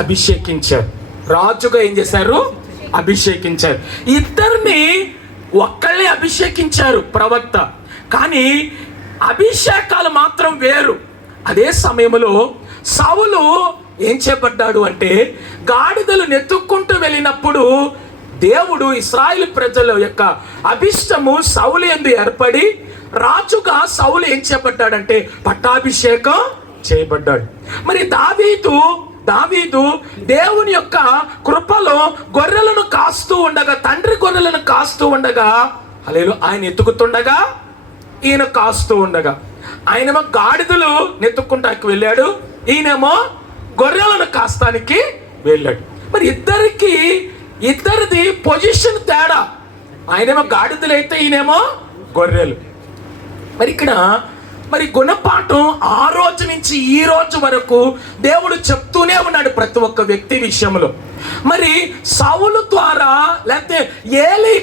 అభిషేకించారు, రాజుగా ఏం చేశారు? అభిషేకించారు. ఇద్దరిని ఒక్కళ్ళే అభిషేకించారు ప్రవక్త, కానీ అభిషేకాలు మాత్రం వేరు. అదే సమయంలో సౌలు ఏం చేపడ్డాడు అంటే, గాడిదలు నెత్తుక్కుంటూ వెళ్ళినప్పుడు దేవుడు ఇశ్రాయేలు ప్రజల యొక్క అభిష్టము సౌలు యందు ఏర్పడి రాజుగా సౌలు ఏం చేపడ్డాడంటే పట్టాభిషేకం చేయబడ్డాడు. మరి దావీదు దేవుని యొక్క కృపలో గొర్రెలను కాస్తూ ఉండగా, తండ్రి గొర్రెలను కాస్తూ ఉండగా, హల్లెలూయా, ఆయన ఎత్తుకుతుండగా ఈయన కాస్తూ ఉండగా, ఆయనేమో గాడిదలు నెత్తుకుంటానికి వెళ్ళాడు, ఈయనేమో గొర్రెలను కాస్తానికి వెళ్ళాడు. మరి ఇద్దరిది పొజిషన్ తేడా. ఆయనేమో గాడిదలు అయితే ఈయనేమో గొర్రెలు. మరి ఇక్కడ గుణపాఠం ఆ రోజు నుంచి ఈ రోజు వరకు దేవుడు చెప్తూనే ఉన్నాడు ప్రతి ఒక్క వ్యక్తి విషయంలో. మరి సౌలు ద్వారా లేకపోతే ఏలీ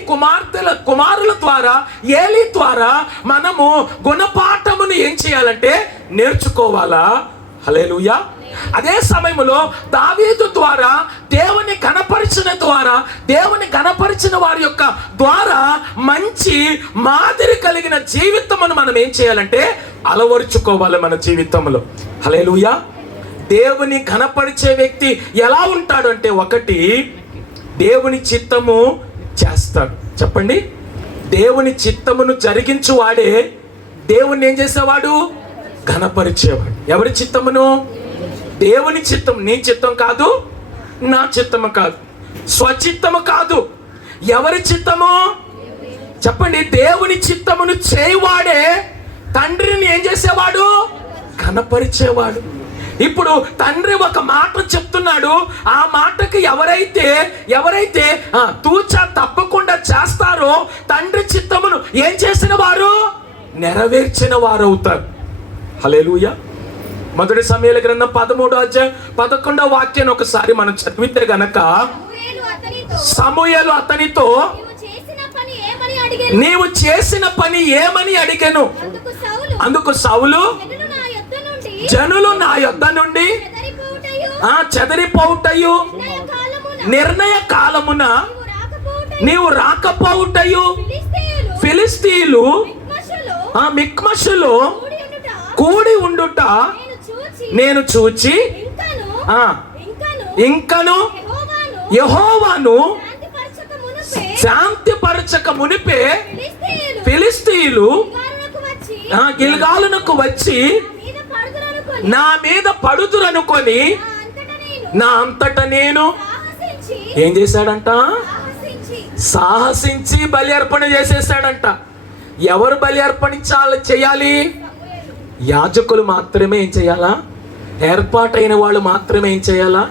కుమారుల ద్వారా, ఏలీ ద్వారా మనము గుణపాఠమును ఏం చేయాలంటే నేర్చుకోవాలా? హల్లెలూయా. అదే సమయంలో దావీదు ద్వారా దేవుని గణపరిచిన వారి యొక్క ద్వారా మంచి మాదిరి కలిగిన జీవితమును మనం ఏం చేయాలంటే అలవరుచుకోవాలి మన జీవితంలో. హల్లెలూయా. దేవుని ఘనపరిచే వ్యక్తి ఎలా ఉంటాడు అంటే, ఒకటి, దేవుని చిత్తము చేస్తాడు. చెప్పండి, దేవుని చిత్తమును జరిగించువాడే దేవుణ్ణి ఏం చేసేవాడు? ఘనపరిచేవాడు. ఎవరి చిత్తమును? దేవుని చిత్తం. నీ చిత్తం కాదు, నా చిత్తము కాదు, స్వచిత్తము కాదు. ఎవరి చిత్తము? చెప్పండి, దేవుని చిత్తమును చేయవాడే తండ్రిని ఏం చేసేవాడు? ఘనపరిచేవాడు. ఇప్పుడు తండ్రి ఒక మాట చెప్తున్నాడు, ఆ మాటకి ఎవరైతే తూచా తప్పకుండా చేస్తారో తండ్రి చిత్తమును ఏం చేసిన వారు? నెరవేర్చిన వారు అవుతారు. హల్లెలూయా. మొదటి సమూయేలు గ్రంథం 13వ అధ్యాయం 11వ వాక్యాన్ని ఒకసారి మనం చదివితే గనక, సమూయేలు అతనితో నీవు చేసిన పని ఏమని అడిగెను? అందుకు సౌలు, జనులు నా యొద్ద నుండి చెదరిపోవుటయు, నిర్ణయ కాలమున నీవు రాకపోవుటయు, ఫిలిష్తీయులు మిక్మషులో కూడి ఉండుట నేను చూచి ఇంకను యెహోవాను శాంతిపరచక మునిపే ఫిలిష్తీయులు గిల్గాలునకు వచ్చి నా మీద పడుదురనుకొని నా అంతట నేను ఏం చేశాడంట? సాహసించి బలి అర్పణ చేసేసాడంట. ఎవరు బలి చేయాలి? యాజకులు మాత్రమే ఏం చేయాలా? ఏర్పాటైన వాళ్ళు మాత్రమే ఏం చేయాలా?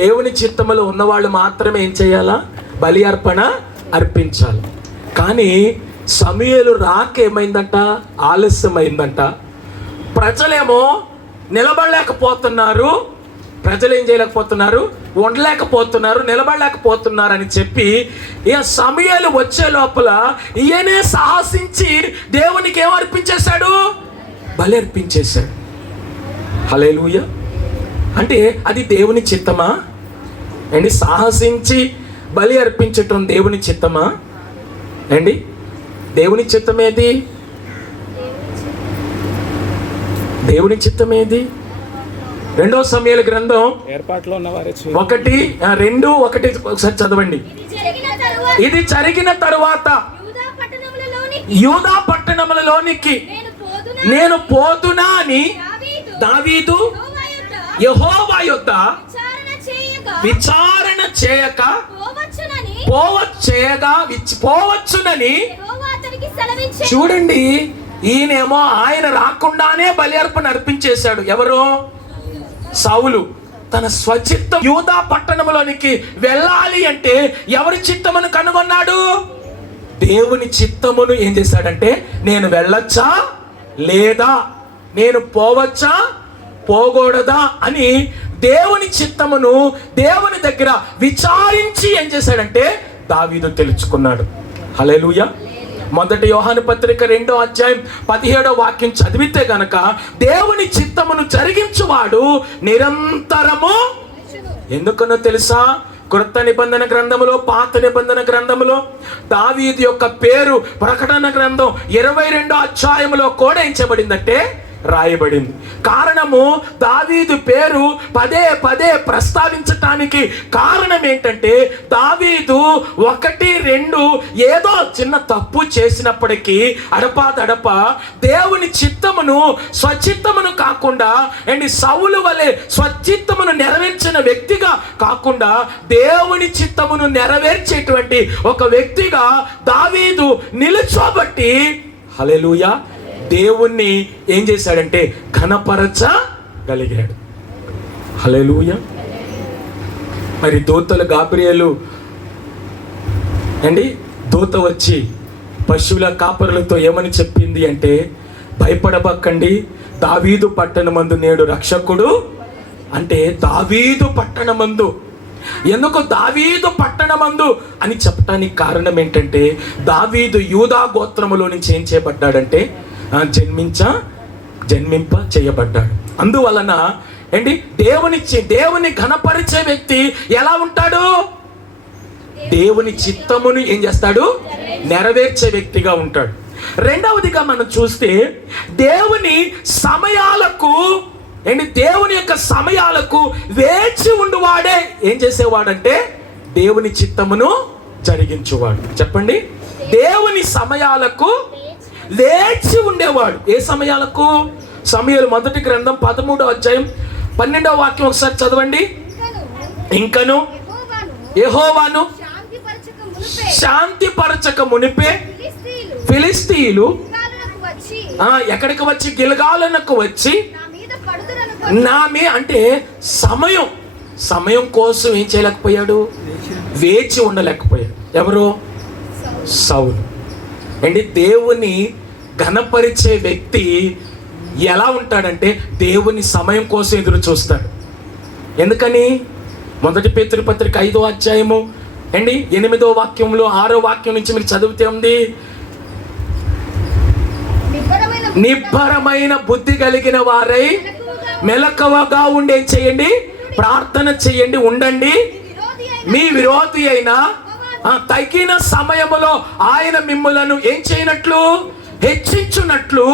దేవుని చిత్తములో ఉన్నవాళ్ళు మాత్రమే ఏం చేయాలా? బలి అర్పణ అర్పించాలి. కానీ సమూయేలు రాక ఏమైందంట? ఆలస్యమైందంట. ప్రజలేమో నిలబడలేకపోతున్నారు, ప్రజలు ఏం చేయలేకపోతున్నారు? ఉండలేకపోతున్నారు, నిలబడలేకపోతున్నారు అని చెప్పి ఇక సమూయేలు వచ్చే లోపల ఈయనే సాహసించి దేవునికి ఏం అర్పించేశాడు? బలి అర్పించేశాడు. హల్లెలూయా. అంటే అది దేవుని చిత్తమా అండి? సాహసించి బలి అర్పించటం దేవుని చిత్తమా అండి? దేవుని చిత్తమేది? దేవుని చిత్తమేది? 2వ సమూయేలు గ్రంథం ఏర్పాట్లో ఉన్నవారే 1:2 ఒకసారి చదవండి. ఇది జరిగిన తరువాత యూదా పట్టణములలోనికి నేను పోదునా అని దావీదు యెహోవా యొద్ద విచారణ చేయక పోవచ్చునని. చూడండి, ఈయనేమో ఆయన రాకుండానే బలి అర్పణ అర్పించేశాడు. ఎవరు? సౌలు. తన స్వచిత్తం యూదా పట్టణంలోనికి వెళ్ళాలి అంటే ఎవరి చిత్తమును కనుగొన్నాడు? దేవుని చిత్తమును ఏం చేశాడంటే, నేను వెళ్ళొచ్చా లేదా, నేను పోవచ్చా పోకూడదా అని దేవుని చిత్తమును దేవుని దగ్గర విచారించి ఏం చేశాడంటే దావీదు తెలుసుకున్నాడు. హల్లెలూయా. మొదటి యోహాను పత్రిక 2వ అధ్యాయం 17వ వాక్యం చదివితే గనక, దేవుని చిత్తమును జరిగించువాడు నిరంతరము ఎందుకనో తెలుసా? క్రొత్త నిబంధన గ్రంథములో, పాత నిబంధన గ్రంథములో దావీదు యొక్క పేరు ప్రకటన గ్రంథం 22వ అధ్యాయములో కూడా ఏం చేయబడిందంటే రాయబడింది. కారణము, దావీదు పేరు పదే పదే ప్రస్తావించటానికి కారణం ఏంటంటే, దావీదు 1, 2 ఏదో చిన్న తప్పు చేసినప్పటికీ అడపాదడప దేవుని చిత్తమును, స్వచిత్తమును కాకుండా సౌలు వలె స్వచిత్తమును నెరవేర్చిన వ్యక్తిగా కాకుండా దేవుని చిత్తమును నెరవేర్చేటువంటి ఒక వ్యక్తిగా దావీదు నిలుచోబట్టి, హల్లెలూయా, దేవుణ్ణి ఏం చేశాడంటే ఘనపరచగలిగాడు. హల్లెలూయా. మరి దూతలు గాబ్రియేలు దూత వచ్చి పశువుల కాపరులతో ఏమని చెప్పింది అంటే, భయపడబక్కండి, దావీదు పట్టణమందు నేడు రక్షకుడు. అంటే దావీదు పట్టణమందు, ఎందుకు దావీదు పట్టణమందు అని చెప్పడానికి కారణం ఏంటంటే, దావీదు యూదా గోత్రములో నుంచి ఏం చేయబడ్డాడంటే జన్మింప చేయబడ్డాడు. అందువలన దేవుని ఘనపరిచే వ్యక్తి ఎలా ఉంటాడు? దేవుని చిత్తమును ఏం చేస్తాడు? నెరవేర్చే వ్యక్తిగా ఉంటాడు. రెండవదిగా మనం చూస్తే, దేవుని సమయాలకు దేవుని యొక్క సమయాలకు వేచి ఉండువాడే ఏం చేసేవాడంటే దేవుని చిత్తమును జరిగించువాడు. చెప్పండి, దేవుని సమయాలకు వేచి ఉండేవాడు. ఏ సమయాలకు? సమూయేలు మొదటి గ్రంథం 13వ అధ్యాయం 12వ వాక్యం ఒకసారి చదవండి. ఇంకను యెహోవాను శాంతిపరచక మునిపే ఫిలిష్తీయులు ఎక్కడికి వచ్చి గిల్గాలునకు వచ్చి అంటే సమయం కోసం ఏం చేయలేకపోయాడు? వేచి ఉండలేకపోయాడు. ఎవరు? సౌలు. దేవుని ఘనపరిచే వ్యక్తి ఎలా ఉంటాడంటే దేవుని సమయం కోసం ఎదురు చూస్తాడు. ఎందుకని? మొదటి పేతురు పత్రిక 5వ అధ్యాయము 8వ వాక్యంలో 6వ వాక్యం నుంచి మీరు చదివితే ఉంది, నిబ్బరమైన బుద్ధి కలిగిన వారై మెలకువగా ఉండే చేయండి, ప్రార్థన చేయండి, ఉండండి. మీ విరోధి అయినా తగిన సమయములో ఆయన మిమ్ములను ఏం చేయనట్లు హెచ్చించున్నట్లు.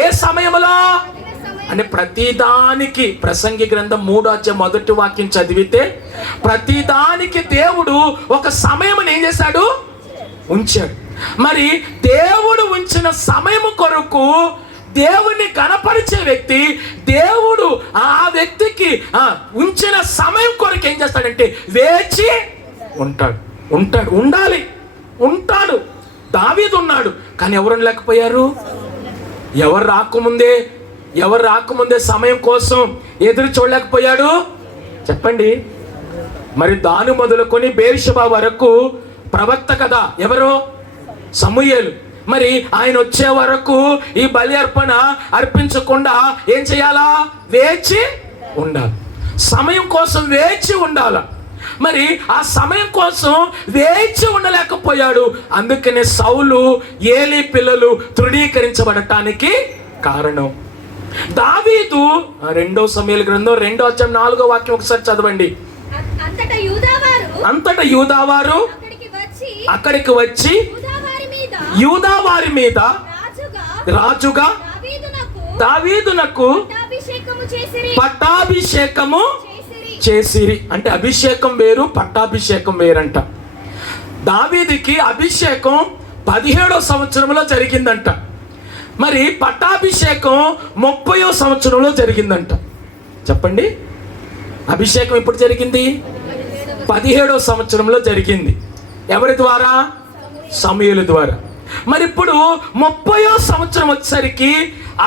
ఏ సమయములో అంటే ప్రతిదానికి, ప్రసంగి గ్రంథం 3వ అధ్యాయం 1వ వాక్యం చదివితే ప్రతిదానికి దేవుడు ఒక సమయమును ఏం చేశాడు? ఉంచాడు. మరి దేవుడు ఉంచిన సమయము కొరకు దేవుని కనపరిచే వ్యక్తి, దేవుడు ఆ వ్యక్తికి ఉంచిన సమయం కొరకు ఏం చేస్తాడంటే వేచి ఉంటాడు. దావీదు ఉన్నాడు, కానీ ఎవరు లేకపోయారు? ఎవరు రాకముందే సమయం కోసం ఎదురు చూడలేకపోయాడు. చెప్పండి. మరి దాను మొదలుకొని బేర్షెబా వరకు ప్రవక్త కదా ఎవరు? సమూయేలు. మరి ఆయన వచ్చే వరకు ఈ బలి అర్పణ అర్పించకుండా ఏం చేయాలా? వేచి ఉండాలి. సమయం కోసం వేచి ఉండాలి. మరి ఆ సమయం కోసం వేచి ఉండలేకపోయాడు. అందుకనే సౌలు, ఏలీ పిల్లలు తృణీకరించబడటానికి కారణం. దావీదు 2వ సమూయేలు గ్రంథం 2వ అధ్యాయం 4వ వాక్యం ఒకసారి చదవండి. అంతటా యూదావారు అక్కడికి వచ్చి యూదా వారి మీద రాజుగా దావీదునకు పట్టాభిషేకము చేసిరి. అంటే అభిషేకం వేరు, పట్టాభిషేకం వేరంట. దావీదుకి అభిషేకం 17వ సంవత్సరంలో జరిగిందంట. మరి పట్టాభిషేకం 30వ సంవత్సరంలో జరిగిందంట. చెప్పండి, అభిషేకం ఎప్పుడు జరిగింది? 17వ సంవత్సరంలో జరిగింది. ఎవరి ద్వారా? సమూయేలు ద్వారా. మరి ఇప్పుడు 30వ సంవత్సరం వచ్చేసరికి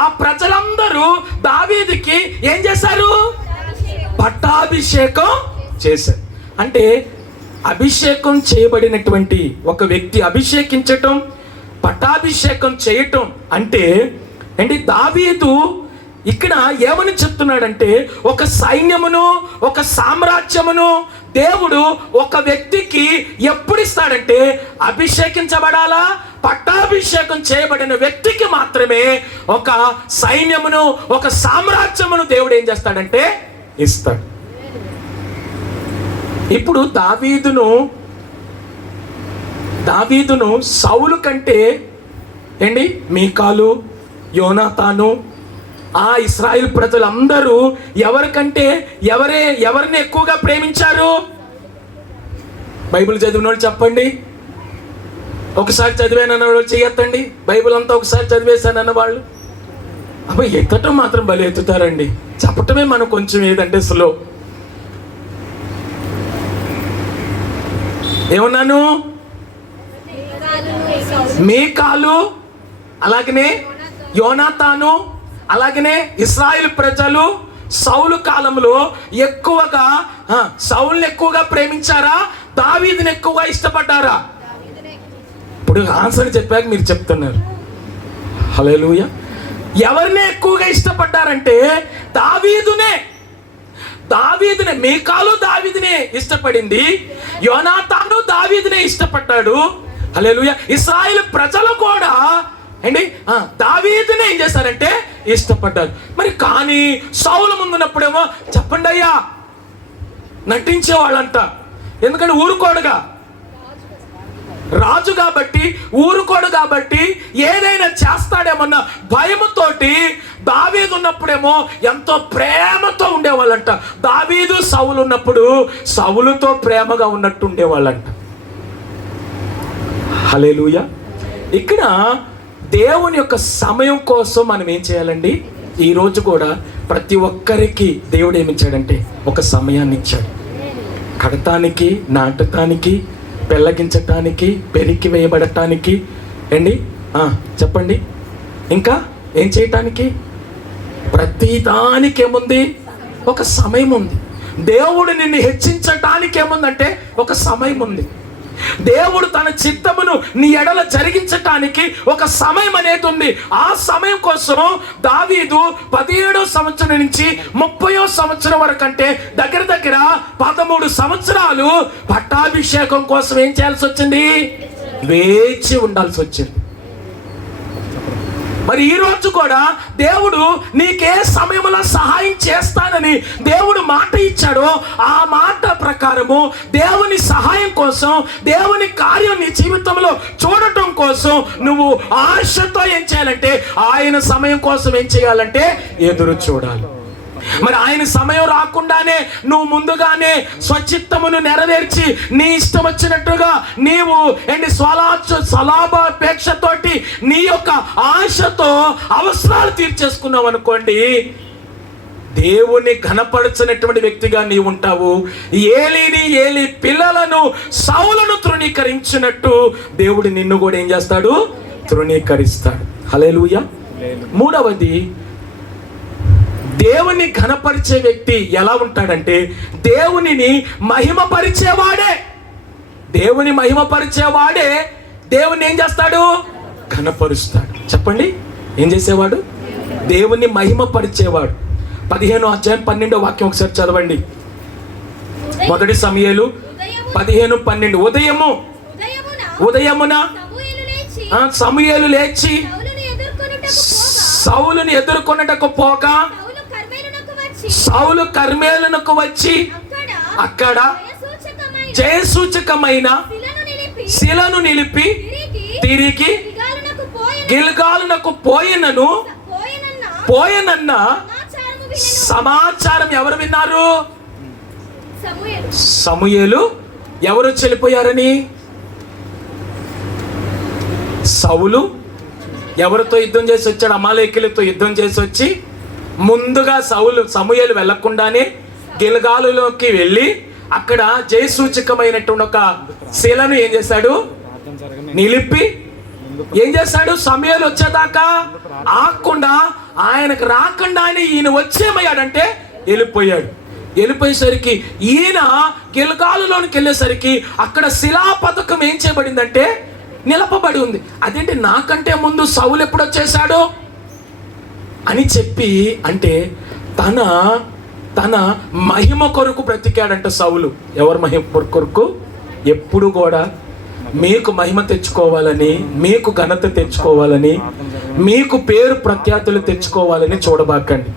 ఆ ప్రజలందరూ దావీదుకి ఏం చేశారు? పట్టాభిషేకం చేశారు. అంటే అభిషేకం చేయబడినటువంటి ఒక వ్యక్తి అభిషేకించటం, పట్టాభిషేకం చేయటం అంటే దావీదు ఇక్కడ ఏమని చెప్తున్నాడంటే, ఒక సైన్యమును, ఒక సామ్రాజ్యమును దేవుడు ఒక వ్యక్తికి ఎప్పుడు ఇస్తాడంటే, అభిషేకించబడాలా, పట్టాభిషేకం చేయబడిన వ్యక్తికి మాత్రమే ఒక సైన్యమును, ఒక సామ్రాజ్యమును దేవుడు ఏం చేస్తాడంటే ఇస్తాడు. ఇప్పుడు దావీదును సౌలు కంటే ఏంటి మీకాలు, యోనాతాను, ఆ ఇశ్రాయేలు ప్రజలందరూ ఎవరిని ఎక్కువగా ప్రేమించారు? బైబిల్ చదివిన వాళ్ళు చెప్పండి. ఒకసారి చదివానన్న వాళ్ళు చెయ్యొద్దండి. బైబిల్ అంతా ఒకసారి చదివేశానన్న వాళ్ళు. అబ్బా, ఎత్తటం మాత్రం బలి ఎత్తుతారండి. చెప్పటమే మనం కొంచెం ఏదంటే స్లో. ఏమన్నాను? మీకాలు, అలాగనే యోనాతాను, అలాగనే ఇశ్రాయేలు ప్రజలు సౌలు కాలంలో ఎక్కువగా సౌలుని ఎక్కువగా ప్రేమించారా, దావీదుని ఎక్కువగా ఇష్టపడ్డారా? ఇప్పుడు ఆన్సర్ చెప్పాక మీరు చెప్తున్నారు. హల్లెలూయా. ఎవరిని ఎక్కువగా ఇష్టపడ్డారంటే దావీదునే. మీకాలు దావీదునే ఇష్టపడింది, యోనాతాను దావీదునే ఇష్టపడ్డాడు. హల్లెలూయా. ఇశ్రాయేలు ప్రజలు కూడా దావీదునే ఏం చేశారంటే ఇష్టపడ్డారు. మరి కానీ సౌలు ముందున్నప్పుడేమో చెప్పండి అయ్యా నటించేవాళ్ళంట. ఎందుకంటే రాజు కాబట్టి ఊరుకోడు కాబట్టి ఏదైనా చేస్తాడేమన్న భయముతోటి దావీదు ఉన్నప్పుడేమో ఎంతో ప్రేమతో ఉండేవాళ్ళంట. దావీదు సౌలు ఉన్నప్పుడు సౌలుతో ప్రేమగా ఉన్నట్టు ఉండేవాళ్ళంట. హల్లెలూయా. ఇక్కడ దేవుని యొక్క సమయం కోసం మనం ఏం చేయాలండి? ఈరోజు కూడా ప్రతి ఒక్కరికి దేవుడు ఏమిచ్చాడంటే ఒక సమయాన్ని ఇచ్చాడు. కడతానికి, నాటటానికి, పెళ్ళగించటానికి, పెరికి వేయబడటానికి చెప్పండి, ఇంకా ఏం చేయటానికి? ప్రతి దానికి ఏముంది? ఒక సమయం ఉంది. దేవుడు నిన్ను హెచ్చించటానికి ఏముందంటే ఒక సమయం ఉంది. దేవుడు తన చిత్తమును నీ ఎడల జరిగించటానికి ఒక సమయం అనేది ఉంది. ఆ సమయం కోసం దావీదు 17వ సంవత్సరం నుంచి 30వ సంవత్సరం వరకు, అంటే దగ్గర 13 సంవత్సరాలు పట్టాభిషేకం కోసం ఏం చేయాల్సి వచ్చింది? వేచి ఉండాల్సి వచ్చింది. మరి ఈ రోజు కూడా దేవుడు నీకే సమయంలో సహాయం చేస్తానని దేవుడు మాట ఇచ్చాడో ఆ మాట ప్రకారము దేవుని సహాయం కోసం, దేవుని కార్యం నీ జీవితంలో చూడటం కోసం నువ్వు ఆశతో ఏం చేయాలంటే ఆయన సమయం కోసం ఏం చేయాలంటే ఎదురు చూడాలి. మరి ఆయన సమయం రాకుండానే నువ్వు ముందుగానే స్వచిత్తమును నెరవేర్చి నీ ఇష్టం వచ్చినట్టుగా నీవు స్వలాభాపేక్షతోటి నీ యొక్క ఆశతో అవసరాలు తీర్చేసుకున్నావు అనుకోండి, దేవుణ్ణి ఘనపరచినటువంటి వ్యక్తిగా నీవు ఉంటావు. ఏలి పిల్లలను సౌలును తృణీకరించినట్టు దేవుడు నిన్ను కూడా ఏం చేస్తాడు? తృణీకరిస్తాడు. హల్లెలూయా. మూడవది, దేవుని ఘనపరిచే వ్యక్తి ఎలా ఉంటాడంటే దేవునిని మహిమపరిచేవాడే. దేవుని మహిమపరిచేవాడే దేవుని ఏం చేస్తాడు? ఘనపరుస్తాడు. చెప్పండి, ఏం చేసేవాడు? దేవుని మహిమపరిచేవాడు. 15వ అధ్యాయం 12వ వాక్యం ఒకసారి చదవండి. 1 సమూయేలు 15:12. ఉదయమున సమూయేలు లేచి సౌలుని ఎదుర్కొనుటకు పోగా సౌలు కర్మేలునకు వచ్చి అక్కడ జయసూచకమైన శిలను నిలిపి తిరిగి గిల్గాలునకు పోయనన్న సమాచారం ఎవరు విన్నారు? సమూయేలు. ఎవరు చెల్లిపోయారని? సౌలు ఎవరితో యుద్ధం చేసి వచ్చాడు? అమాలేకీయులతో యుద్ధం చేసి వచ్చి ముందుగా సమూయేలు వెళ్లకుండానే గిల్గాలులోకి వెళ్ళి అక్కడ జయసూచకమైనటువంటి ఒక శిలను ఏం చేశాడు? నిలిపి ఏం చేశాడు? సమూయేలు వచ్చేదాకా ఆగకుండా ఆయనకు రాకుండానే ఈయన వచ్చేమయ్యాడంటే వెళ్ళిపోయాడు. వెళ్ళిపోయేసరికి ఈయన గిల్గాలులోనికి వెళ్ళేసరికి అక్కడ శిలా పథకం ఏం చేయబడిందంటే నిలపబడి ఉంది. అదేంటి, నాకంటే ముందు సౌలు ఎప్పుడు వచ్చేసాడు అని చెప్పి, అంటే తన మహిమ కొరకు బ్రతికాడంట సౌలు. ఎవరు మహిమ కొరకు? ఎప్పుడు కూడా మీకు మహిమ తెచ్చుకోవాలని, మీకు ఘనత తెచ్చుకోవాలని, మీకు పేరు ప్రఖ్యాతులు తెచ్చుకోవాలని చూడబాకండి.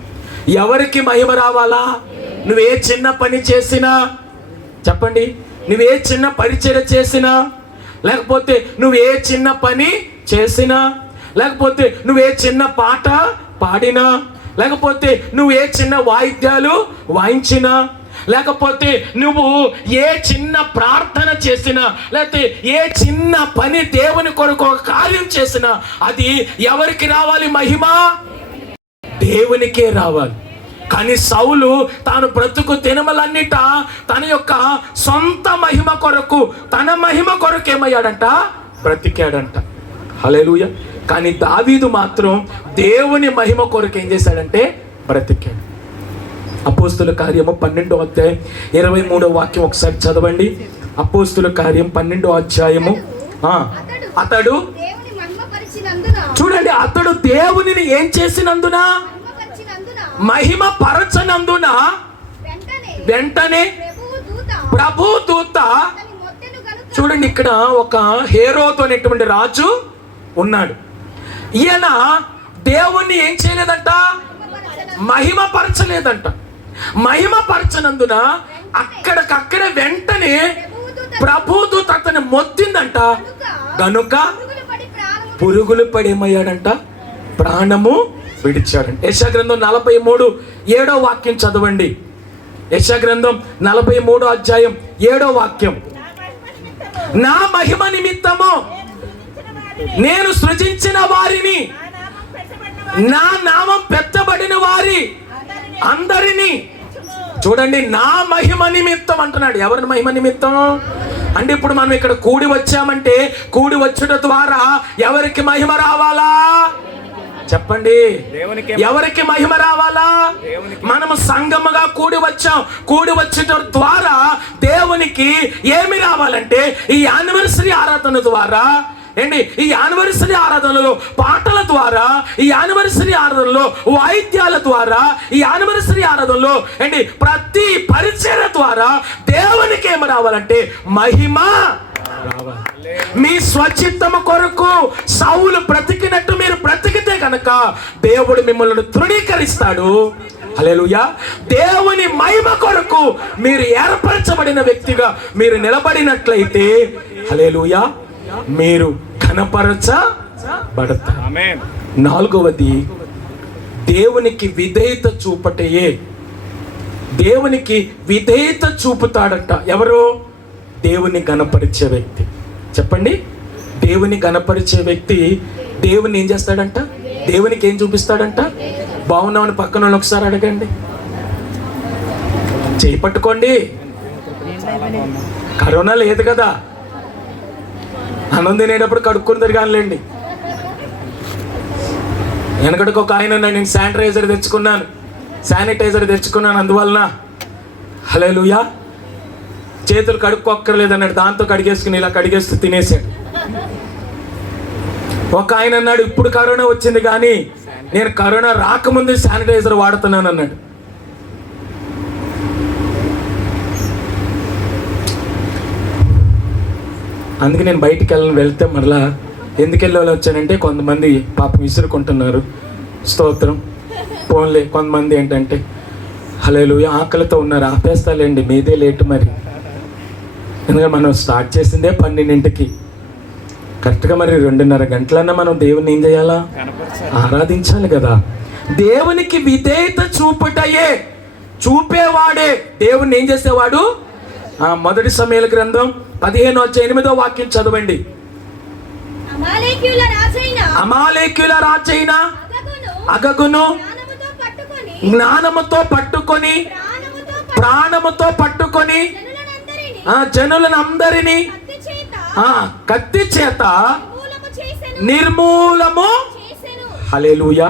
ఎవరికి మహిమ రావాలా? నువ్వే చిన్న పని చేసినా చెప్పండి. నువ్వే చిన్న పరిచర్య చేసినా, లేకపోతే నువ్వే చిన్న పని చేసినా, లేకపోతే నువ్వే చిన్న పాట పాడినా, లేకపోతే నువ్వే చిన్న వాయిద్యాలు వాయించినా, లేకపోతే నువ్వు ఏ చిన్న ప్రార్థన చేసినా, లేకపోతే ఏ చిన్న పని దేవుని కొరకు ఒక కార్యం చేసినా, అది ఎవరికి రావాలి? మహిమ దేవునికే రావాలి. కానీ సౌలు తాను బ్రతుకు దినములన్నిట తన యొక్క సొంత మహిమ కొరకు, తన మహిమ కొరకు ఏమయ్యాడంట? బ్రతికాడంట. హల్లెలూయా. కానీ దావీదు మాత్రం దేవుని మహిమ కొరకు ఏం చేశాడంటే? బ్రతికాడు. అపోస్తుల కార్యము 12వ అధ్యాయం 23వ వాక్యం ఒకసారి చదవండి. అపోస్తుల కార్యం 12వ అధ్యాయము. అతడు చూడండి, అతడు దేవునిని ఏం చేసినందున? మహిమ పరచనందున వెంటనే ప్రభు దూత. చూడండి, ఇక్కడ ఒక హేరోదు అనేటువంటి రాజు ఉన్నాడు. ఈయన దేవుణ్ణి ఏం చేయలేదంట? మహిమ పరచలేదంట. మహిమ పరచనందున అక్కడికక్కడ వెంటనే ప్రభుదూత అతను మొత్తిందంట. గనుక పురుగులు పడేమయ్యాడంట? ప్రాణము విడిచాడంట. యెషయా గ్రంథం 43:7 వాక్యం చదవండి. యెషయా గ్రంథం 43 అధ్యాయం 7 వాక్యం. నా మహిమ నిమిత్తము నేను సృజించిన వారిని, నా నామం పెట్టబడిన వారి అందరినీ. చూడండి, నా మహిమ నిమిత్తం అంటున్నాడు. ఎవరి మహిమ నిమిత్తం అంటే? ఇప్పుడు మనం ఇక్కడ కూడి వచ్చామంటే కూడి వచ్చుట ద్వారా ఎవరికి మహిమ రావాలా? చెప్పండి, ఎవరికి మహిమ రావాలా? మనము సంఘముగా కూడి వచ్చాం. కూడి వచ్చటం ద్వారా దేవునికి ఏమి రావాలంటే, ఈ యానివర్సరీ ఆరాధన ద్వారా ఏంటి, ఈ యానివర్సరీ ఆరాధనలో పాటల ద్వారా, ఈ యానివర్సరీ ఆరాధనలో వాయిద్యాల ద్వారా, ఈ యానివర్సరీ ఆరాధనలో ఏంటి ప్రతి పరిచర్య ద్వారా దేవునికి ఏమి రావాలంటే? మహిమ రావాలి. మీ స్వచిత్తము కొరకు సౌలు బ్రతికినట్టు మీరు బ్రతికితే కనుక దేవుడు మిమ్మల్ని తృణీకరిస్తాడు. హల్లెలూయా. దేవుని మహిమ కొరకు మీరు ఏర్పరచబడిన వ్యక్తిగా మీరు నిలబడినట్లయితే హల్లెలూయా, మీరు ఘనపరచబడతారు. ఆమేన్. 4వది, దేవునికి విధేయత చూపటయే. దేవునికి విధేయత చూపుతాడట ఎవరు? దేవుని ఘనపరిచే వ్యక్తి. చెప్పండి, దేవుని ఘనపరిచే వ్యక్తి దేవుని ఏం చేస్తాడంట? దేవునికి ఏం చూపిస్తాడంట? బాగున్నామని పక్కన వాళ్ళు ఒకసారి అడగండి, చేయి పట్టుకోండి. కరోనా లేదు కదా, అన్నం తినేటప్పుడు కడుక్కొని తిరగాలండి. వెనకటికి ఒక ఆయన ఉన్నాడు, నేను శానిటైజర్ తెచ్చుకున్నాను అందువలన హల్లెలూయా చేతులు కడుక్కోక్కర్లేదు అన్నాడు. దాంతో కడిగేసుకుని ఇలా కడిగేస్తూ తినేసాడు. ఒక ఆయన అన్నాడు, ఇప్పుడు కరోనా వచ్చింది కానీ నేను కరోనా రాకముందు శానిటైజర్ వాడుతున్నాను అన్నాడు. అందుకే నేను బయటికి వెళ్తే మరలా ఎందుకు వెళ్ళాలి వచ్చానంటే, కొంతమంది పాపం విసురుకుంటున్నారు. స్తోత్రం. పోన్లే, కొంతమంది ఏంటంటే హల్లెలూయా ఆకలితో ఉన్నారు, ఆపేస్తాలేండి మీదే లేటు మరి. ఎందుకంటే మనం స్టార్ట్ చేసిందే 12ంటికి, కరెక్ట్గా మరి 2:30 గంటలన్నా మనం దేవుని ఏం చేయాలా? ఆరాధించాలి కదా. దేవునికి విధేయత చూపేవాడే దేవుని ఏం చేసేవాడు? మొదటి సమూయేలు గ్రంథం 15:8 వాక్యం చదవండి. అమాలేకీయుల రాజైన అగగును జ్ఞానముతో పట్టుకొని ప్రాణముతో పట్టుకొని జనులందరినీ కత్తి చేత నిర్మూలము. హల్లెలూయా.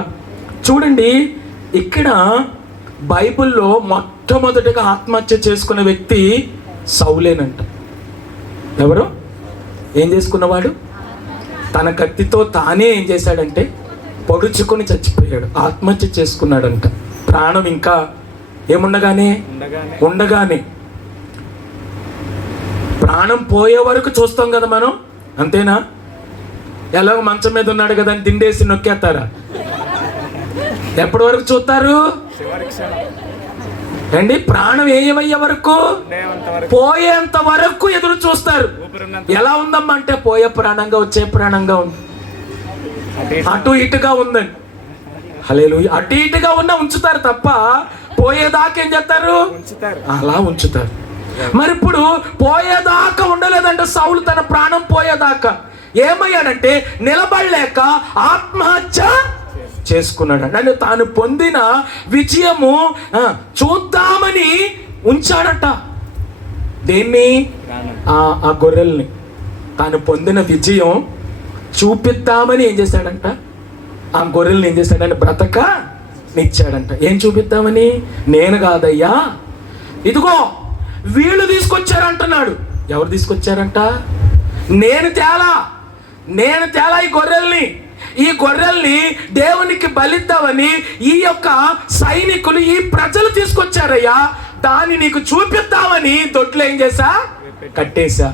చూడండి, ఇక్కడ బైబిల్లో మొట్టమొదటిగా ఆత్మహత్య చేసుకున్న వ్యక్తి సౌలేనంట. ఎవరు? ఏం చేసుకున్నవాడు? తన కత్తితో తానే ఏం చేశాడంటే పొడుచుకొని చచ్చిపోయాడు, ఆత్మహత్య చేసుకున్నాడంట. ప్రాణం ఇంకా ఉండగానే ప్రాణం పోయే వరకు చూస్తాం కదా మనం, అంతేనా? ఎలాగో మంచం మీద ఉన్నాడు కదా అని దిండేసి నొక్కేస్తారా? ఎప్పటి వరకు చూస్తారు? అండి ప్రాణం ఏమయ్యే వరకు, పోయేంత వరకు ఎదురు చూస్తారు. ఎలా ఉందమ్మా అంటే పోయే ప్రాణంగా వచ్చే ప్రాణంగా ఉంది, అటు ఇటుగా ఉందండి. హల్లెలూయా. అటు ఇటుగా ఉన్నా ఉంచుతారు తప్ప పోయేదాకా ఏం చేస్తారు, అలా ఉంచుతారు. మరి ఇప్పుడు పోయేదాకా ఉండలేదంటే సౌలు తన ప్రాణం పోయేదాకా ఏమయ్యాడంటే నిలబడలేక ఆత్మహత్య చేసుకున్నాడు. అంటే తాను పొందిన విజయము చూద్దామని ఉంచాడట. దేన్ని? ఆ గొర్రెల్ని. తాను పొందిన విజయం చూపిద్దామని ఏం చేశాడంట, ఆ గొర్రెల్ని ఏం చేశాడంటే బ్రతకనిచ్చాడంట. ఏం చూపిద్దామని? నేను కాదయ్యా, ఇదిగో వీళ్ళు తీసుకొచ్చారంటున్నాడు. ఎవరు తీసుకొచ్చారంట? నేను తేలా ఈ గొర్రెల్ని దేవునికి బలిద్దామని ఈ యొక్క సైనికులు, ఈ ప్రజలు తీసుకొచ్చారయ్యా, దాన్ని నీకు చూపిద్దామని దొడ్లు ఏం చేశా, కట్టేశా.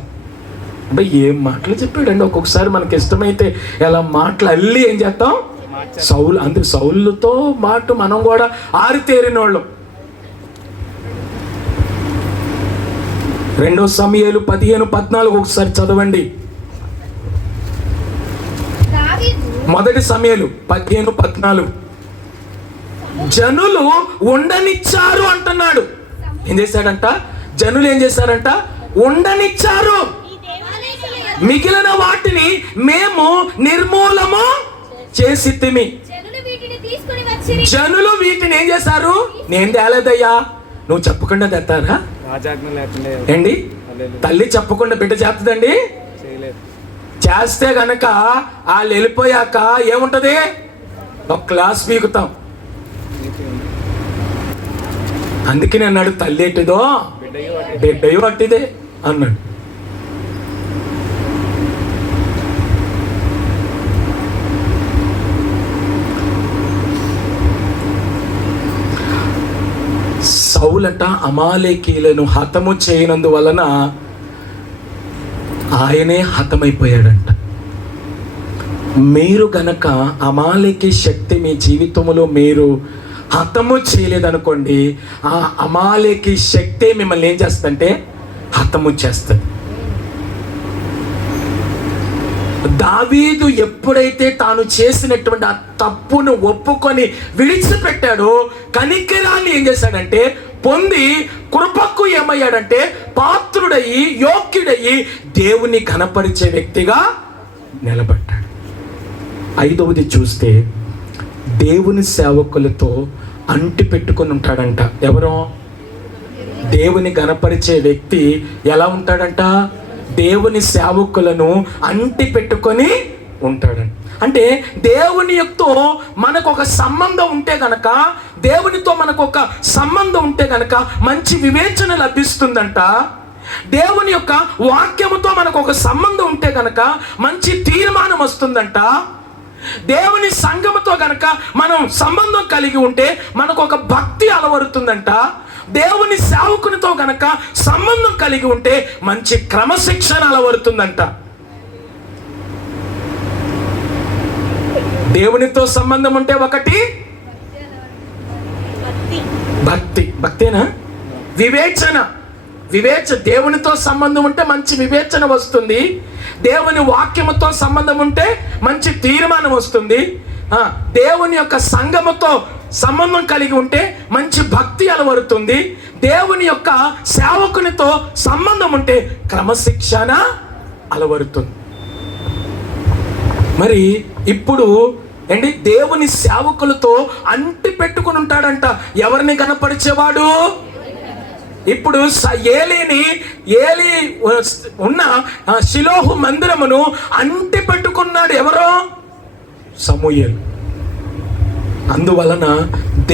అంటే ఏం మాటలు చెప్పాడండి. ఒక్కొక్కసారి మనకి ఇష్టమైతే ఎలా మాటలు అల్లి ఏం చేస్తాం. సౌలు, అందుకు సౌలుతో మాట మనం కూడా ఆరితేరిన వాళ్ళం. 2 సమూయేలు 15:14 ఒకసారి చదవండి. 1 సమూయేలు 15:14. జనులు ఉండనిచ్చారు అంటున్నాడు. ఏం చేశాడంట? జనులు ఏం చేశారంట? ఉండనిచ్చారు. మిగిలిన వాటిని మేము నిర్మూలము చేసి తిమి. జనులు వీటిని ఏం చేశారు? నేను తేలేదయ్యా, నువ్వు చెప్పకుండా తెస్తారా ఏంటి? తల్లి చెప్పకుండా బిడ్డ చేస్తుందండి. చేస్తే గనక వాళ్ళు వెళ్ళిపోయాక ఏముంటది? ఒక క్లాస్ పీకుతాం. అందుకని అన్నాడు, తల్లి ఎట్టిదో బిడ్డయు అట్టిదే అన్నాడు. సౌలట అమాలేకీలను హతము చేయనందువలన ఆయనే హతమైపోయాడంట. మీరు గనక అమాలేకీ శక్తి మీ జీవితంలో మీరు హతము చేయలేదనుకోండి, ఆ అమాలేకీ శక్తి మిమ్మల్ని ఏం చేస్తుందంటే హతము చేస్తుంది. దావీదు ఎప్పుడైతే తాను చేసినటువంటి ఆ తప్పును ఒప్పుకొని విడిచిపెట్టాడో, కనికరాన్ని ఏం చేశాడంటే పొంది కృపకు ఏమయ్యాడంటే పాత్రుడయి యోగ్యుడయి దేవుని ఘనపరిచే వ్యక్తిగా నిలబడ్డాడు. 5వది చూస్తే దేవుని సేవకులతో అంటి పెట్టుకొని ఉంటాడంట. ఎవరో? దేవుని ఘనపరిచే వ్యక్తి ఎలా ఉంటాడంట? దేవుని సేవకులను అంటి పెట్టుకొని ఉంటాడంట. అంటే దేవుని యొక్క మనకు ఒక సంబంధం ఉంటే గనక, దేవునితో మనకు ఒక సంబంధం ఉంటే గనక మంచి వివేచన లభిస్తుందంట. దేవుని యొక్క వాక్యముతో మనకు ఒక సంబంధం ఉంటే గనక మంచి తీర్మానం వస్తుందంట. దేవుని సంఘముతో గనక మనం సంబంధం కలిగి ఉంటే మనకు ఒక భక్తి అలవరుతుందంట. దేవుని సేవకునితో గనక సంబంధం కలిగి ఉంటే మంచి క్రమశిక్షణ అలవరుతుందంట. దేవునితో సంబంధం ఉంటే ఒకటి భక్తేనా? వివేచన. దేవునితో సంబంధం ఉంటే మంచి వివేచన వస్తుంది. దేవుని వాక్యముతో సంబంధం ఉంటే మంచి తీర్మానం వస్తుంది. దేవుని యొక్క సంఘముతో సంబంధం కలిగి ఉంటే మంచి భక్తి అలవరుతుంది. దేవుని యొక్క సేవకునితో సంబంధం ఉంటే క్రమశిక్షణ అలవరుతుంది. మరి ఇప్పుడు ఏంటి? దేవుని సేవకులతో అంటి పెట్టుకుని ఉంటాడంట. ఎవరిని కనపరిచేవాడు? ఇప్పుడు ఏలి ఉన్న షిలోహు మందిరమును అంటి పెట్టుకున్నాడు. ఎవరో? సమూయేలు. అందువలన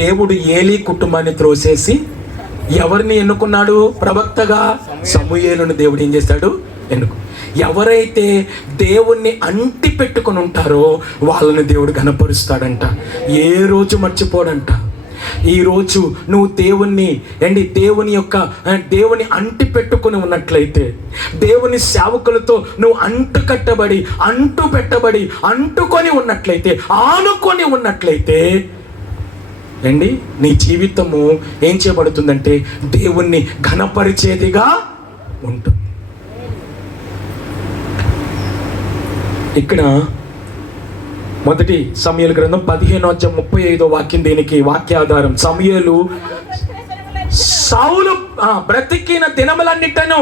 దేవుడు ఏలీ కుటుంబాన్ని త్రోసేసి ఎవరిని ఎన్నుకున్నాడు? ప్రవక్తగా సమూయేలును దేవుడు ఏం చేశాడు? ఎవరైతే దేవుణ్ణి అంటి పెట్టుకుని ఉంటారో వాళ్ళని దేవుడు ఘనపరుస్తాడంట. ఏ రోజు మర్చిపోడంట. ఈరోజు నువ్వు దేవుని అంటి పెట్టుకుని ఉన్నట్లయితే, దేవుని సేవకులతో నువ్వు అంటుకొని ఉన్నట్లయితే, ఆనుకొని ఉన్నట్లయితే ఏండి నీ జీవితము ఏం చేయబడుతుందంటే దేవుణ్ణి ఘనపరిచేదిగా ఉంటుంది. ఇక్కడ మొదటి సమూయేలు గ్రంథం 15:35 దీనికి వాక్యాధారం. సమూయేలు సౌలు బ్రతికిన దినములన్నిటను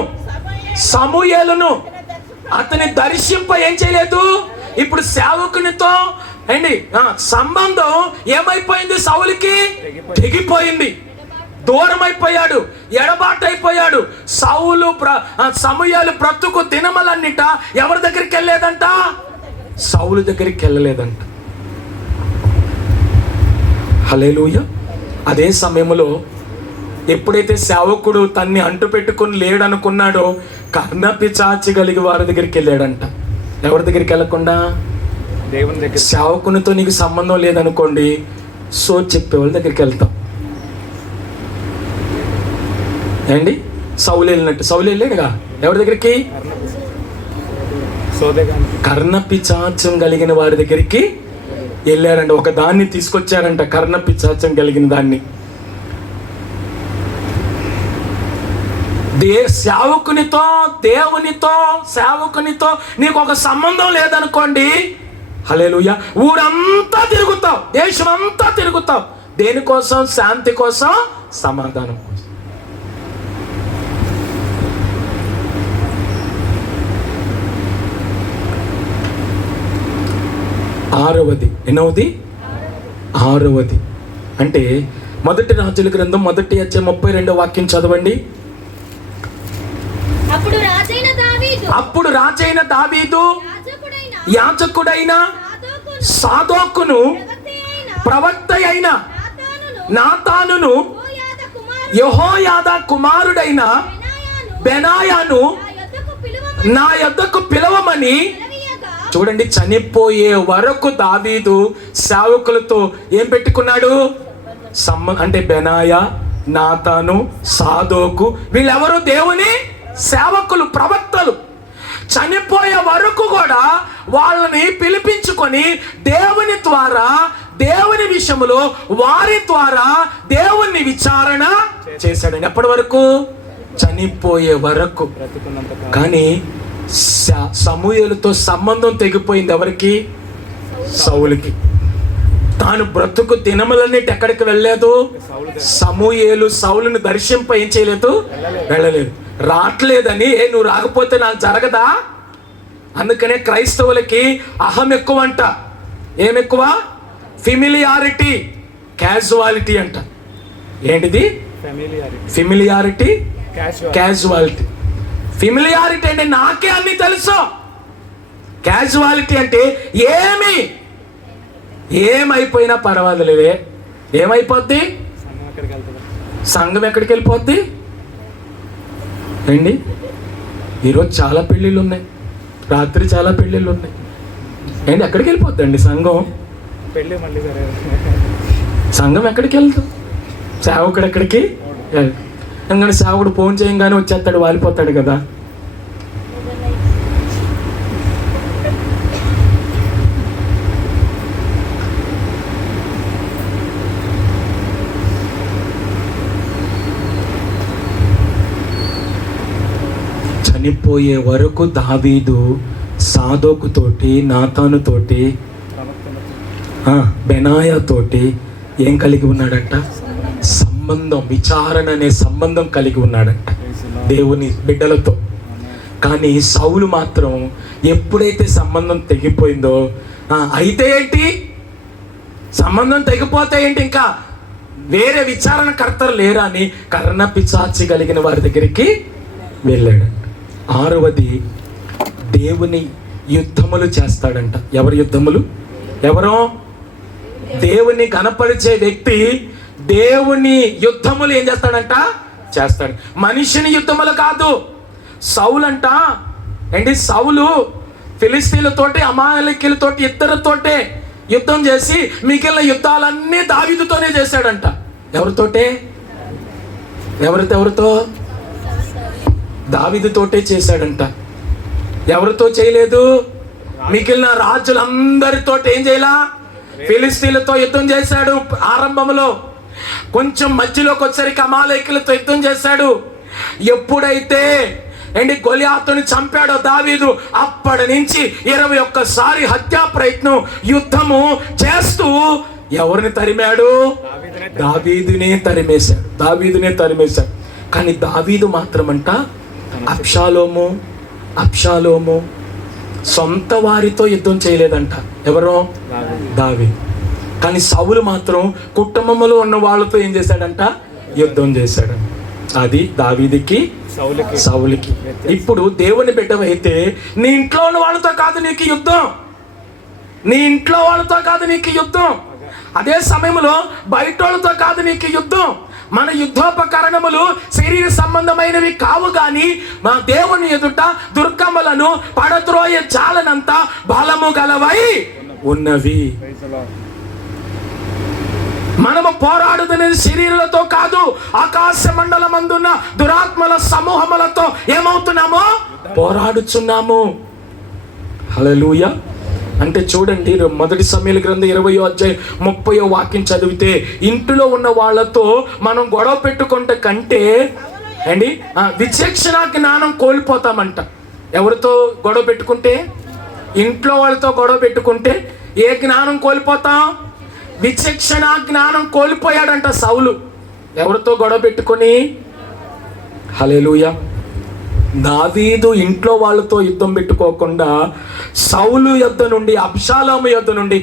సమూయేలును అతని దర్శింప ఏం చేయలేదు. ఇప్పుడు సేవకునితో అండి సంబంధం ఏమైపోయింది, సౌలుకి తెగిపోయింది, దూరం అయిపోయాడు, ఎడబాటు అయిపోయాడు. సమూయేలు బ్రతుకు దినములన్నిట ఎవరి దగ్గరికి వెళ్ళలేదంట, సౌలు దగ్గరికి వెళ్ళలేదంట. హల్లెలూయా. అదే సమయంలో ఎప్పుడైతే సేవకుడు తన్ని అంటు పెట్టుకుని లేడనుకున్నాడో కర్ణపిశాచి కలిగి వారి దగ్గరికి వెళ్ళాడంట. ఎవరి దగ్గరికి వెళ్ళకుండా, దేవుని దగ్గర. సేవకునితో నీకు సంబంధం లేదనుకోండి, సో చెప్పేవాళ్ళ దగ్గరికి వెళ్తాం. ఏండి సౌలు వెళ్ళినట్టు సౌలు వెళ్ళాడుగా ఎవరి దగ్గరికి, కర్ణపిశాచం కలిగిన వారి దగ్గరికి వెళ్ళారంట. ఒక దాన్ని తీసుకొచ్చారంట, కర్ణపిశాచం కలిగిన దాన్ని. సేవకునితో దేవునితో సేవకునితో నీకు ఒక సంబంధం లేదనుకోండి, హల్లెలూయా, ఊరంతా తిరుగుతావు, దేశం అంతా తిరుగుతావు. దేనికోసం? శాంతి కోసం, సమాధానం కోసం. ఎన్నవది? ఆరవది అంటే మొదటి రాజుల గ్రంథం 1:32 చదవండి. అప్పుడు రాజైన దావీదు యాజకుడైన సాదోకును ప్రవక్త అయిన నాతానును యెహోయాదా కుమారుడైన బెనాయాను నా యొద్దకు పిలవమని. చూడండి, చనిపోయే వరకు దావీదు సేవకులతో ఏం పెట్టుకున్నాడు? అంటే బెనాయా, నాతాను, సాదోకు వీళ్ళెవరు? దేవుని సేవకులు, ప్రవక్తలు. చనిపోయే వరకు కూడా వాళ్ళని పిలిపించుకొని దేవుని ద్వారా, దేవుని విషయంలో వారి ద్వారా దేవుణ్ణి విచారణ చేశాడు. ఎప్పటి వరకు? చనిపోయే వరకు. కానీ సమూయేలుతో సంబంధం తెగిపోయింది. ఎవరికి? సౌలుకి. తాను బ్రతుకు దినములన్నిటి ఎక్కడికి వెళ్ళలేదు. సమూయేలు సౌలుని దర్శింప ఏం చేయలేదు, వెళ్ళలేదు. రావట్లేదని నువ్వు రాకపోతే నాకు జరగదా? అందుకనే క్రైస్తవులకి అహం ఎక్కువ అంట. ఏమెక్కువ? ఫెమిలియారిటీ, క్యాజువాలిటీ అంట. ఏంటిది? Familiarity, casualty. ఫెమిలియారిటీ అంటే నాకే అన్ని తెలుసు. క్యాజువాలిటీ అంటే ఏమైపోయినా పర్వాలేదే. ఏమైపోద్ది? సంఘం ఎక్కడికి వెళ్ళిపోద్ది అండి? ఈరోజు చాలా పెళ్ళిళ్ళు ఉన్నాయి, రాత్రి చాలా పెళ్ళిళ్ళు ఉన్నాయి అండి. ఎక్కడికి వెళ్ళిపోద్ది అండి సంఘం? సంఘం ఎక్కడికి వెళ్తాం? సేవకుడు ఎక్కడికి వెళ్తాం? ఎందుకంటే సేవకుడు ఫోన్ చేయంగానే వచ్చేస్తాడు, వాలిపోతాడు కదా. చనిపోయే వరకు దావీదు సాదోకుతోటి, నాతానుతోటి, బెనాయాతోటి ఏం కలిగి ఉన్నాడంట? సంబంధం, విచారణ అనే సంబంధం కలిగి ఉన్నాడంట దేవుని బిడ్డలతో. కానీ సౌలు మాత్రం ఎప్పుడైతే సంబంధం తెగిపోయిందో, అయితే ఏంటి, సంబంధం తెగిపోతే ఏంటి, ఇంకా వేరే విచారణకర్తలు లేరా అని కర్ణపిశాచి కలిగిన వారి దగ్గరికి వెళ్ళాడంట. ఆరవది, దేవుని యుద్ధములు చేస్తాడంట. ఎవరి యుద్ధములు? ఎవరో దేవుని కనపరిచే వ్యక్తి దేవుని యుద్ధములు ఏం చేస్తాడంట? చేస్తాడు. మనిషిని యుద్ధములు కాదు. సౌలు అంట ఏంటి, సౌలు ఫిలిస్తీన్లతోటి, అమాలేకీయులతోటి, ఇద్దరితోటే యుద్ధం చేసి మిగిలిన యుద్ధాలన్నీ దావీదుతోనే చేశాడంట. ఎవరితోటే? ఎవరితో? దావీదుతోటే చేశాడంట. ఎవరితో చేయలేదు? మిగిలిన రాజులందరితో ఏం చేయాల? ఫిలిస్తీన్లతో యుద్ధం చేశాడు ఆరంభంలో. కొంచెం మధ్యలోకి వచ్చేసరికి అమాలేకులతో యుద్ధం చేశాడు. ఎప్పుడైతే గొలియాతుని చంపాడో దావీదు, అప్పటి నుంచి 21 హత్యా ప్రయత్నం, యుద్ధము చేస్తూ ఎవరిని తరిమాడు? దావీదునే తరిమేశాడు. కానీ దావీదు మాత్రమంట అబ్షాలోము సొంత వారితో యుద్ధం చేయలేదంట. ఎవరో? దావీదు. కానీ సౌలు మాత్రం కుటుంబంలో ఉన్న వాళ్ళతో ఏం చేశాడంట? యుద్ధం చేశాడు. అది దావీదుకి సౌలుకి. ఇప్పుడు దేవుని బిడ్డవైతే నీ ఇంట్లో ఉన్న వాళ్ళతో కాదు నీకు యుద్ధం, అదే సమయంలో బయట వాళ్ళతో కాదు నీకు యుద్ధం. మన యుద్ధోపకరణములు శరీర సంబంధమైనవి కావు, కానీ మా దేవుని ఎదుట దుర్గములను పడద్రోయ చాలనంత బలము గలవై ఉన్నవి. మనము పోరాడుతున్నది శరీరాలతో కాదు, ఆకాశ మండలమందున్న దురాత్మల సమూహములతో ఏమవుతున్నామో పోరాడుచున్నాము. హల్లెలూయా. అంటే చూడండి, మొదటి సమూయేలు గ్రంథం 20వ అధ్యాయం 30వ వాక్యం చదివితే, ఇంటిలో ఉన్న వాళ్ళతో మనం గొడవ పెట్టుకుంటే కంటే విచక్షణ జ్ఞానం కోల్పోతామంట. ఎవరితో గొడవ పెట్టుకుంటే? ఇంట్లో వాళ్ళతో గొడవ పెట్టుకుంటే ఏ జ్ఞానం కోల్పోతాం? విచక్షణ జ్ఞానం కోల్పోయాడంట సౌలు. ఎవరితో గొడవ పెట్టుకొని? హల్లెలూయా. దావీదు ఇంట్లో వాళ్ళతో యుద్ధం పెట్టుకోకుండా సౌలు యుద్ధ నుండి, అబ్షాలోము యుద్ధ నుండి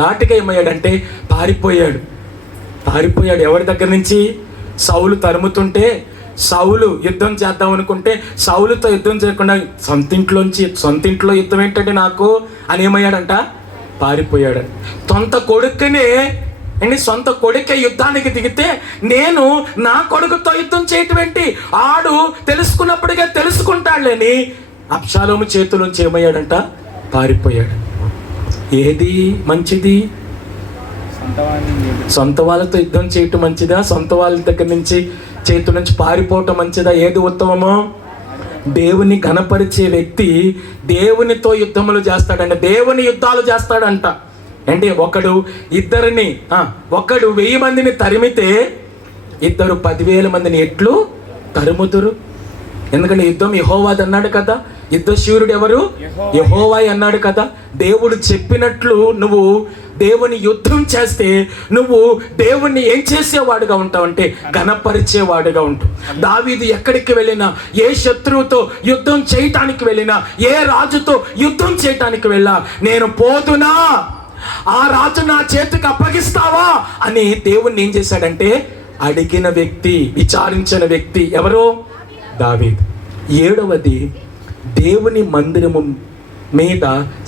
దాటిగా ఏమయ్యాడంటే పారిపోయాడు. ఎవరి దగ్గర నుంచి? సౌలు తరుముతుంటే, సౌలు యుద్ధం చేద్దాం అనుకుంటే సౌలుతో యుద్ధం చేయకుండా సొంతింట్లో యుద్ధం ఏంటంటే నాకు అని ఏమయ్యాడంట? పారిపోయాడు. సొంత కొడుకే యుద్ధానికి దిగితే నేను నా కొడుకుతో యుద్ధం చేయటం ఏంటి? ఆడు తెలుసుకున్నప్పటికే తెలుసుకుంటాడులేని అబ్షాలోము చేతులోంచి ఏమయ్యాడంట? పారిపోయాడు. ఏది మంచిది? సొంత వాళ్ళతో యుద్ధం చేయటం మంచిదా? సొంత వాళ్ళ దగ్గర నుంచి చేతుల నుంచి పారిపోవటం మంచిదా? ఏది ఉత్తమమో? దేవుని ఘనపరిచే వ్యక్తి దేవునితో యుద్ధములు చేస్తాడంట, దేవుని యుద్ధాలు చేస్తాడంట. ఒకడు 1000 మందిని తరిమితే ఇద్దరు 10,000 మందిని ఎట్లు తరుముదురు? ఎందుకంటే యుద్ధం యెహోవాది అన్నాడు కదా. యుద్ధశూరుడు ఎవరు? యెహోవాయే అన్నాడు కదా. దేవుడు చెప్పినట్లు నువ్వు దేవుని యుద్ధం చేస్తే నువ్వు దేవుణ్ణి ఏం చేసేవాడుగా ఉంటావంటే ఘనపరిచేవాడుగా ఉంటావు. దావీదు ఎక్కడికి వెళ్ళినా, ఏ శత్రువుతో యుద్ధం చేయటానికి వెళ్ళినా, ఏ రాజుతో యుద్ధం చేయటానికి వెళ్ళా, నేను పోతున్నా, ఆ రాజు నా చేతికి అప్పగిస్తావా అని దేవుణ్ణి ఏం చేశాడంటే అడిగిన వ్యక్తి, విచారించిన వ్యక్తి ఎవరో? దావీదు. 7వది, దేవుని మందిరము మీద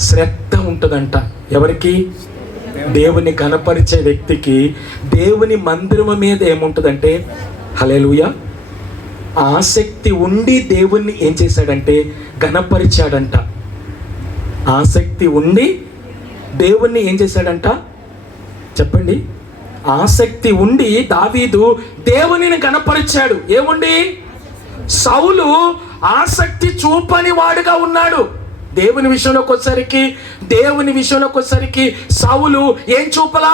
శ్రద్ధ ఉంటుందంట. ఎవరికి? దేవుని కనపరిచే వ్యక్తికి దేవుని మందిరము మీద ఏముంటుందంటే, హల్లెలూయా, ఆసక్తి ఉండి దేవుణ్ణి ఏం చేశాడంటే గణపరిచాడంట. ఆసక్తి ఉండి దేవుణ్ణి ఏం చేశాడంట? చెప్పండి. ఆసక్తి ఉండి దావీదు దేవునిని గణపరిచాడు. ఏముండి? సౌలు ఆసక్తి చూపని వాడుగా ఉన్నాడు. దేవుని విషయంలోకి వచ్చేసరికి సౌలు ఏం చూపలా?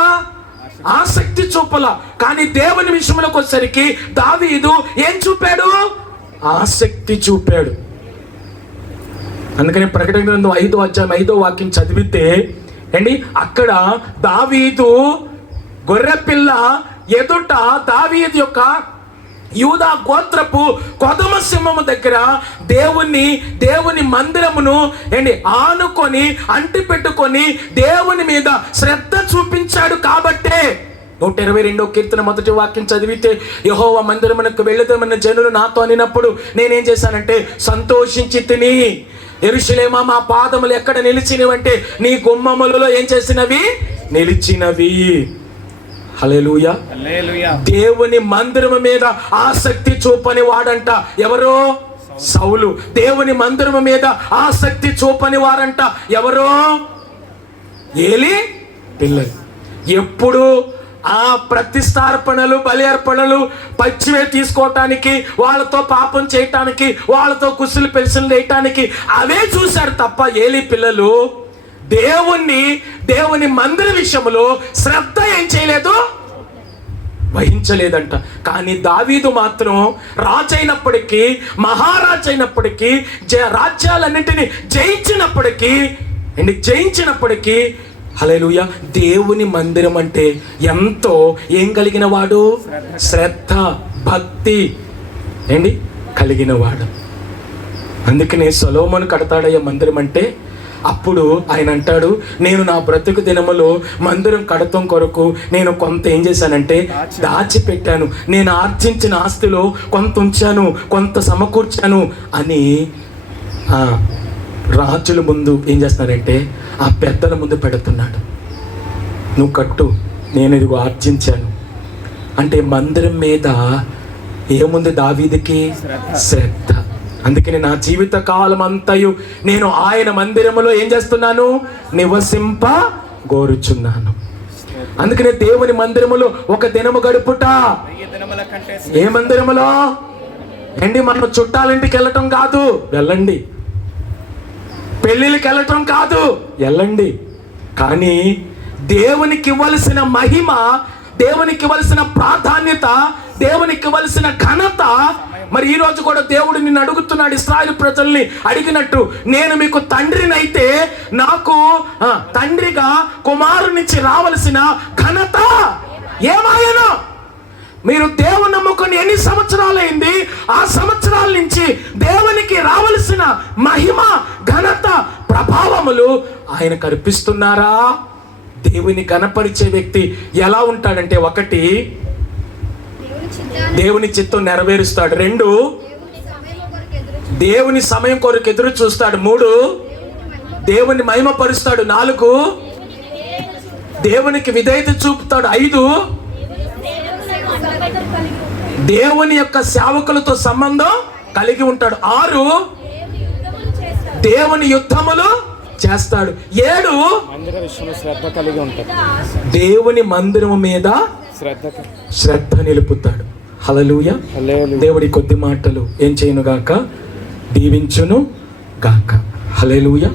ఆసక్తి చూపలా. కానీ దేవుని విషయంలోకి వచ్చేసరికి దావీదు ఏం చూపాడు? ఆసక్తి చూపాడు. అందుకని ప్రకటన గ్రంథం 5వ అధ్యాయం 5వ వాక్యం చదివితే అక్కడ దావీదు గొర్రెపిల్ల ఎదుట దావీదు యొక్క యూదా గోత్రపు కొదమ సింహము దగ్గర దేవుని మందిరమును ఆనుకొని అంటి పెట్టుకొని దేవుని మీద శ్రద్ధ చూపించాడు. కాబట్టే 122వ కీర్తన 1వ వాక్యం చదివితే, యెహోవా మందిరమునకు వెళ్ళుదామన్న జనులు నాతో అనినప్పుడు నేనేం చేశానంటే సంతోషించి తిని, యెరూషలేమా మా పాదములు ఎక్కడ నిలిచినవంటే నీ గుమ్మములలో ఏం చేసినవి? నిలిచినవి. హల్లెలూయా. దేవుని మందిరము మీద ఆసక్తి చూపని వాడంట ఎవరో? సౌలు. దేవుని మందిరము మీద ఆసక్తి చూపని వారంట ఎవరో? ఏలీ పిల్లలు. ఎప్పుడు ఆ ప్రతిష్టార్పణలు, బలి అర్పణలు, పచ్చివే తీసుకోవటానికి, వాళ్ళతో పాపం చేయటానికి, వాళ్ళతో కుసులు పెలుసులు వేయటానికి అవే చూశారు తప్ప ఏలీ పిల్లలు దేవుని మందిర విషయంలో శ్రద్ధ ఏం చేయలేదు. వహించలేదంట. కానీ దావీదు మాత్రం రాజైనప్పటికీ, మహారాజైనప్పటికీ, రాజ్యాలన్నింటినీ జయించినప్పటికీ హల్లెలూయా, దేవుని మందిరం అంటే ఎంతో ఏం కలిగిన వాడు? శ్రద్ధ, భక్తి కలిగిన వాడు. అందుకనే సొలొమోను కడతాడయ్యా మందిరం అంటే. అప్పుడు ఆయన అంటాడు, నేను నా బ్రతుకు దినములో మందిరం కడతం కొరకు నేను కొంత ఏం చేశానంటే దాచిపెట్టాను, నేను ఆర్జించిన ఆస్తిలో కొంత ఉంచాను, కొంత సమకూర్చాను అని రాజుల ముందు ఏం చేస్తున్నారంటే ఆ పెద్దల ముందు పెడుతున్నాడు. నువ్వు కట్టు, నేను ఇదిగో ఆర్జించాను అంటే. మందిరం మీద ఏముంది దావీదుకి? శ్రద్ధ. అందుకని నా జీవిత కాలం అంతయు నేను ఆయన మందిరములో ఏం చేస్తున్నాను? నివసింప గోరుచున్నాను. అందుకనే దేవుని మందిరములో ఒక దినము గడుపుట. ఏ మందిరములో? మనం చుట్టాలింటికి వెళ్ళటం కాదు, వెళ్ళండి. పెళ్ళిళ్ళకి వెళ్ళటం కాదు, వెళ్ళండి. కానీ దేవునికి ఇవ్వాల్సిన మహిమ, దేవునికి ఇవ్వాల్సిన ప్రాధాన్యత, దేవునికి ఇవ్వాల్సిన ఘనత. మరి ఈ రోజు కూడా దేవుడు నిన్ను అడుగుతున్నాడు, ఇశ్రాయేలు ప్రజల్ని అడిగినట్టు, నేను మీకు తండ్రినైతే నాకు తండ్రిగా కుమారుని నుంచి రావలసిన ఘనత ఏమాయను? మీరు దేవుని నమ్ముకొని ఎన్ని సంవత్సరాలైంది? ఆ సంవత్సరాల నుంచి దేవునికి రావలసిన మహిమ, ఘనత, ప్రభావములు ఆయన కల్పిస్తున్నారా? దేవుని గణపరిచే వ్యక్తి ఎలా ఉంటాడంటే, ఒకటి దేవుని చిత్తం నెరవేరుస్తాడు, 2 దేవుని సమయం కొరకు ఎదురు చూస్తాడు, 3 దేవుని మహిమపరుస్తాడు, 4 దేవునికి విధేయత చూపుతాడు, 5 దేవుని యొక్క సేవకులతో సంబంధం కలిగి ఉంటాడు, 6 దేవుని యుద్ధములు చేస్తాడు, 7 శ్రద్ధ కలిగి ఉంటాడు, దేవుని మందిరము మీద శ్రద్ధ నిలుపుతాడు. హల్లెలూయా. దేవుడి కొద్ది మాటలు ఏం చేయను గాక, దీవించును గాక. హల్లెలూయా.